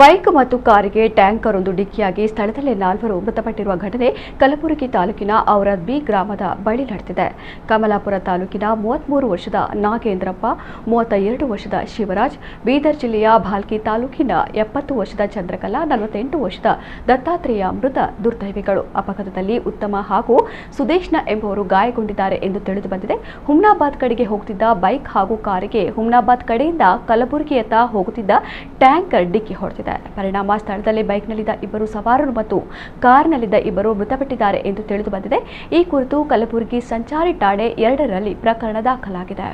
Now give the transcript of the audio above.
Bike ಮತ್ತು ಕಾರಿಗೆ tanker ಒಂದು ಡಿಕ್ಕಿಯಾಗಿ ಸ್ಥಳದಲ್ಲೇ 4 ಮೃತಪಟ್ಟಿರುವ ಘಟನೆ ಕಲಬುರಗಿ ತಾಲೂಕಿನ ಔರಾದ್ ಬಿ ಗ್ರಾಮದ ಬಳಿ ನಡೆದಿದೆ. ಕಮಲಾಪುರ ತಾಲೂಕಿನ 33 ವರ್ಷದ ನಾಗೇಂದ್ರಪ್ಪ, 32 ವರ್ಷದ ಶಿವರಾಜ್, ಬೀದರ್ ಜಿಲ್ಲೆಯ ಭಾಲ್ಕಿ ತಾಲೂಕಿನ 70 ವರ್ಷದ ಚಂದ್ರಕಲಾ, 48 ವರ್ಷದ ದತ್ತಾತ್ರೇಯ ಮೃತ ದುರ್ದೈವಿಗಳು. ಅಪಘಾತದಲ್ಲಿ ಉತ್ತಮ ಹಾಗೂ ಸುದೇಶ್ನ ಎಂಬುವರು ಗಾಯಗೊಂಡಿದ್ದಾರೆ ಎಂದು ತಿಳಿದು ಬಂದಿದೆ. ಹುಮ್ನಾಬಾದ್ ಕಡೆಗೆ ಹೋಗುತ್ತಿದ್ದ ಬೈಕ್ ಹಾಗೂ ಕಾರಿಗೆ ಹುಮ್ನಾಬಾದ್ ಕಡೆಯಿಂದ ಕಲಬುರಗಿಯತ್ತ ಹೋಗುತ್ತಿದ್ದ ಟ್ಯಾಂಕರ್ ಡಿಕ್ಕಿ ಹೊಡೆದಿದೆ. ಪರಿಣಾಮ ಸ್ಥಳದಲ್ಲೇ ಬೈಕ್ನಲ್ಲಿದ್ದ ಇಬ್ಬರು ಸವಾರರು ಮತ್ತು ಕಾರ್ನಲ್ಲಿದ್ದ ಇಬ್ಬರು ಮೃತಪಟ್ಟಿದ್ದಾರೆ ಎಂದು ತಿಳಿದು ಬಂದಿದೆ. ಈ ಕುರಿತು ಕಲಬುರಗಿ ಸಂಚಾರಿ ಠಾಣೆ 2ರಲ್ಲಿ ಪ್ರಕರಣ ದಾಖಲಾಗಿದೆ.